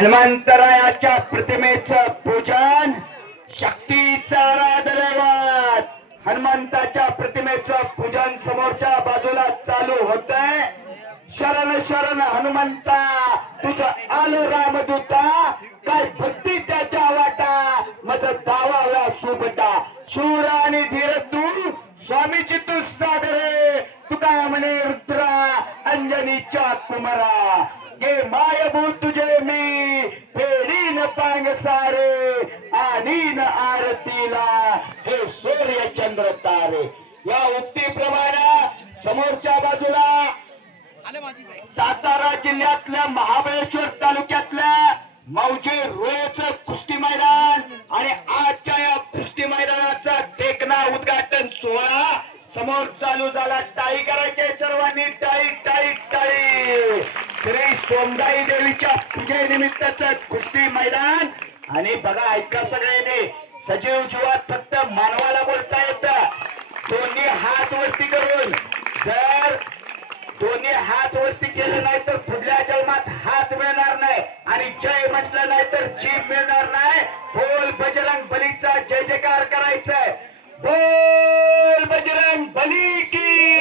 हनुमंतरायाच्या प्रतिमेचं पूजन, शक्तीचा आराधनावाद. हनुमंताच्या प्रतिमेचं पूजन समोरच्या बाजूला चालू होतंय. शरण शरण हनुमंता, तुझं आलं रामदूता, काय भक्ती त्याच्या वाटा, मज दावा सुबटा. शूर आणि धीर तू, स्वामीची तू सादरे, तुका म्हणे रुद्रा अंजनीच्या कुमारा. ये मायभूत तुझे मी, फेरीन पांग सारे, आनीन आरतीला हे सूर्य चंद्र तारे. या उक्तीप्रमाणे समोरच्या बाजूला सातारा जिल्ह्यातल्या महाबळेश्वर तालुक्यातल्या मौजे रोळचं कुस्ती मैदान आणि आजच्या या कुस्ती मैदानाचा देखना उद्घाटन सोहळा समोर चालू झाला. टाळी करायचे सर्वांनी, टाळी टाळी टाळी. श्री सोमदाई देवीच्या पूजेनिमित्ताचं कुस्ती मैदान. आणि बघा, ऐका सगळ्यांनी, सजीव जीवात फक्त मानवाला बोलता येतं. दोन्ही हात वरती करून, जर दोन्ही हात वरती केले नाही तर पुढल्या जन्मात हात मिळणार नाही आणि जय म्हटलं नाही तर जीभ मिळणार नाही. बोल बजरंग बलीचा जय जयकार करायचंय. बोल बजरंग बली की.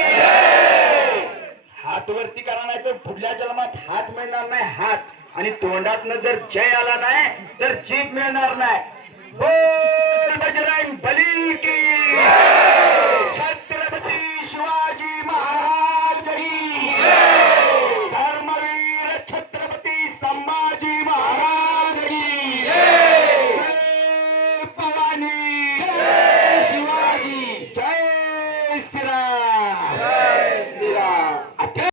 हात वरती करा नाही तर पुढल्या जन्मात हात मिळणार नाही. हात आणि तोंडातनं जर जय आला नाही तर जीभ मिळणार नाही. बोल बजरंग बली की.